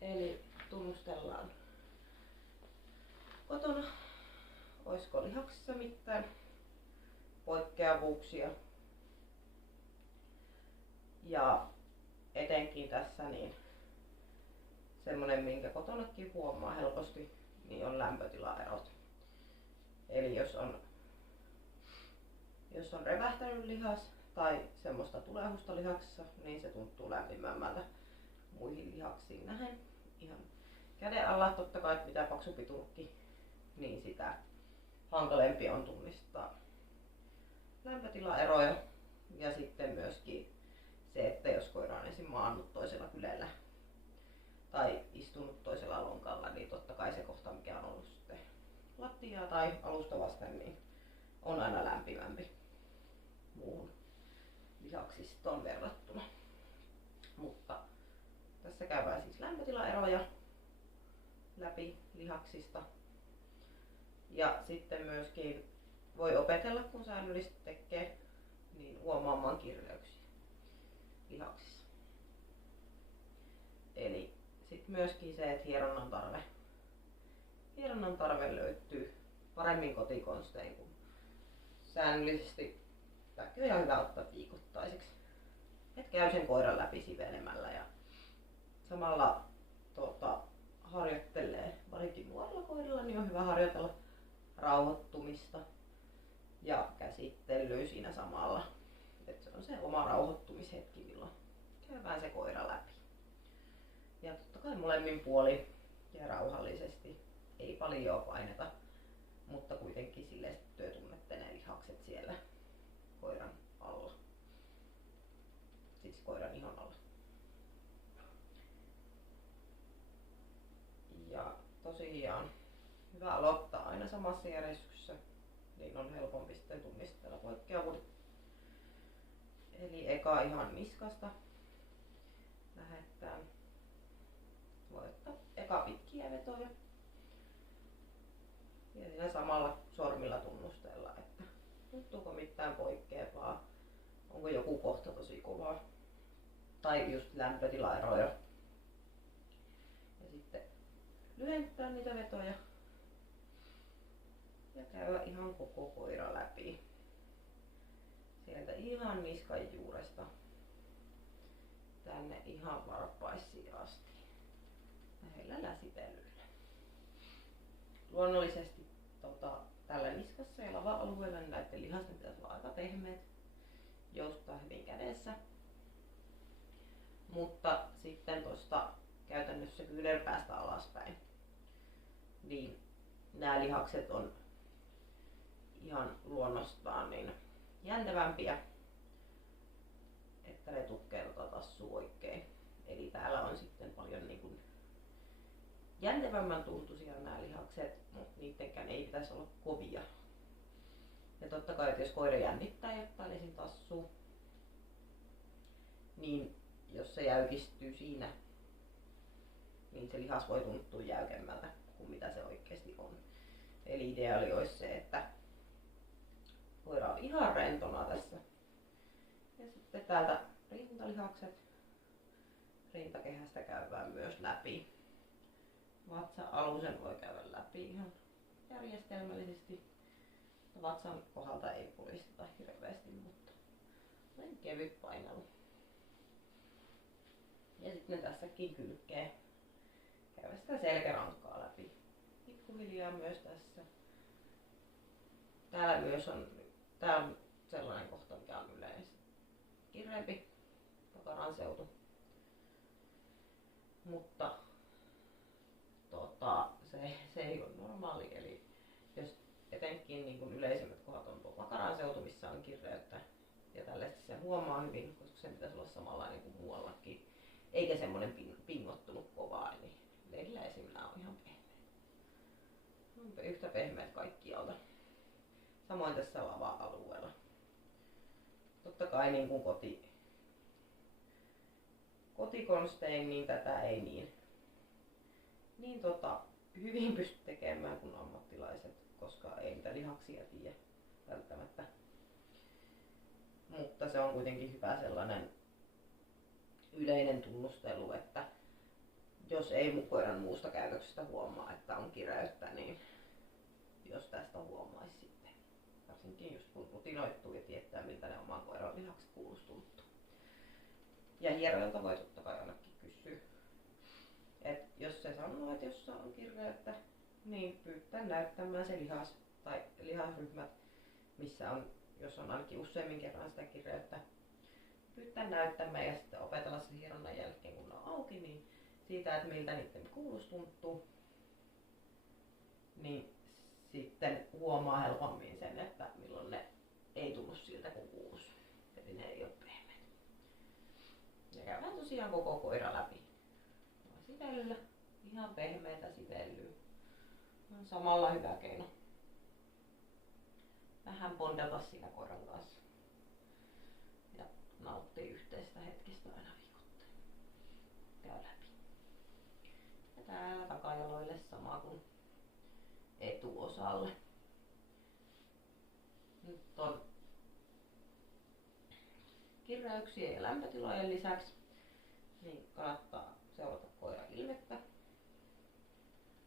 Eli tunnustellaan kotona, oisko lihaksissa mitään poikkeavuuksia. Ja etenkin tässä niin semmonen, minkä kotonakin huomaa helposti, niin on lämpötilaerot. Eli jos on revähtänyt lihas tai semmoista tulehusta lihaksissa, niin se tuntuu lämpimämmältä muihin lihaksiin nähen. Ihan käden alla, totta kai, että mitä paksumpi turkki, niin sitä hankalempi on tunnistaa lämpötilaeroja. Ja sitten myöskin se, että jos koira on ensin maannut toisella kylällä tai istunut toisella lonkalla, niin totta kai se kohta, mikä on ollut sitten lattiaa tai alusta vasten, niin on aina lämpimämpi muuhun lihaksistoon verrattuna. Mutta tässä käydään siis lämpötilaeroja läpi lihaksista. Ja sitten myöskin voi opetella, kun säännöllisesti tekee, niin huomaamaan kirjauksiä lihaksissa. Eli sitten myöskin se, että hieronnan tarve löytyy paremmin kotikonstein kuin säännöllisesti. Tämäkin on ihan hyvä ottaa viikoittaiseksi. Et käy sen koiran läpi sivelemällä ja samalla harjoittelee, varsinkin nuorilla koirilla, niin on hyvä harjoitella rauhoittumista ja käsittelyä siinä samalla. Et se on se oma rauhoittumishetki, milloin käydään se koira läpi. Ja totta kai molemmin puolin ja rauhallisesti, ei paljon paineta, mutta kuitenkin silleen, että työ tunnette ne lihakset siellä koiran alla. Siis koiran ihon alla. Ja tosiaan hyvä aloittaa aina samassa järjestyksessä, niin on helpompi sitten tunnistella poikkeavuudet. Eli eka ihan niskasta lähdetään. Voi ottaa eka pitkiä vetoja. Ja siinä samalla sormilla tunnustella, että tuntuuko mitään poikkeavaa, onko joku kohta tosi kovaa tai just lämpötilaeroja. Ja sitten lyhentää niitä vetoja ja käydä ihan koko koira läpi. Sieltä ihan niskan juuresta tänne ihan varpaisiin asti lähellä läsipelyllä. Luonnollisesti tällä niskassa ja lava-alueella niin näiden lihasten pitäisi olla aika pehmeät, joustaa hyvin kädessä. Mutta sitten tuosta käytännössä kyynärpäästä alaspäin, niin nämä lihakset on ihan luonnostaan niin jäntevämpiä, että ne tukkee tassua oikein. Eli täällä on sitten paljon niin kuin jäntevämmän tuntuisia nämä lihakset, mutta niittenkään ei pitäisi olla kovia. Ja totta kai, että jos koira jännittää ja ottaa ensin tassua, niin jos se jäykistyy siinä, niin se lihas voi tuntua jäykemmältä kuin mitä se oikeasti on. Eli ideaali olisi se, että koira on ihan rentona tässä. Ja sitten täältä rintalihakset rintakehästä käydään myös läpi. Vatsa-alusen voi käydä läpi ihan järjestelmällisesti. Vatsan kohdalta ei puristeta hirveästi, mutta on kevyt painelu. Ja sitten tässäkin kylkee käydä sitä selkärankaa läpi. Pikkuhiljaa myös tässä. Täällä myös tää on sellainen kohta, mikä on yleensä kireempi takaran seutu. Mutta se ei ole normaali, eli jos etenkin niin kuin yleisimmät kohdat on tuo makaran seutu, missä on kireyttä ja tällaista se huomaa hyvin, koska sen pitäisi olla samanlainen kuin muuallakin, eikä semmoinen pingottunut kovaa, niin lehdillä esimerkiksi on ihan pehmeät. On yhtä pehmeät kaikkialta. Samoin tässä lava-alueella. Totta kai niin kuin kotikonstein, niin tätä ei niin hyvin pysty tekemään kuin ammattilaiset, koska ei niitä lihaksia tiedä välttämättä. Mutta se on kuitenkin hyvä sellainen yleinen tunnustelu, että jos ei koiran muusta käytöksestä huomaa, että on kireyttä, niin jos tästä huomaisi sitten. Varsinkin just kun rutinoittuu ja tietää, miltä ne oman koiran lihakset kuuluisi tuntua. Ja hierojalta voi totta kai ainakin kysyä. Et jos se sanoo, että jos on kireyttä, niin pyytää näyttämään se tai lihasryhmät, missä on, jos on ainakin useammin kerran sitä kireyttä, pyytää näyttämään ja sitten opetella sen hieronnan jälkeen, kun ne on auki, niin siitä, että miltä niiden kuuluisi tuntuu, niin sitten huomaa helpommin sen, että milloin ne ei tunnu siltä kun kuuluisi. Eli ne ei ole pehmeät. Ja käydään tosiaan koko koira läpi. Sivellyllä, ihan pehmeitä sivellyä. On samalla hyvä keino vähän bondata siinä koiran kanssa. Ja nauttii yhteistä hetkestä aina viikoittain. Käy läpi. Ja täällä takajaloille sama kuin etuosalle. Nyt on kireyksien ja lämpötilojen lisäksi niin kannattaa seurata koiran ilmettä.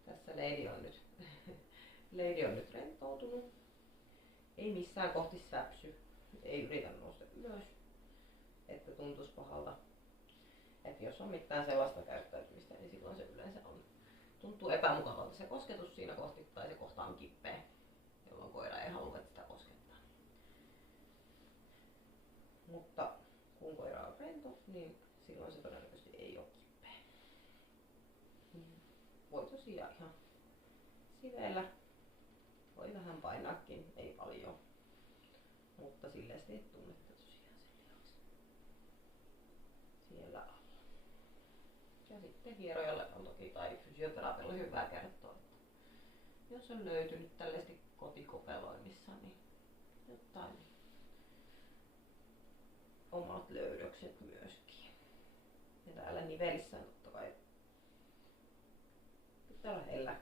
Tässä Lady on nyt rentoutunut. Ei missään kohti säpsy. Ei yritä nousta ylös, että tuntuisi pahalta. Et jos on mitään sellaista käyttäytymistä, niin silloin se yleensä tuntuu epämukavalta se kosketus siinä kohti tai se kohta on kipeä, jolloin koira ei halua, että sitä koskettaa. Mutta kun koira on rento, niin silloin se todennäköisesti ei ole kipeä. Voi tosiaan ihan sivellä. Voi vähän painaakin, ei paljon. Mutta silleen sitten tunnette tosiaan sen lihaksen siellä alla. Ja sitten hierojalle on toki tai fysioterapeulle hyvä kertoa, että jos on löytynyt tällaisesti kotikopeloinnissa, niin jotain omat löydökset myöskin. Ja täällä nivelissä totta kai pitää olla hellä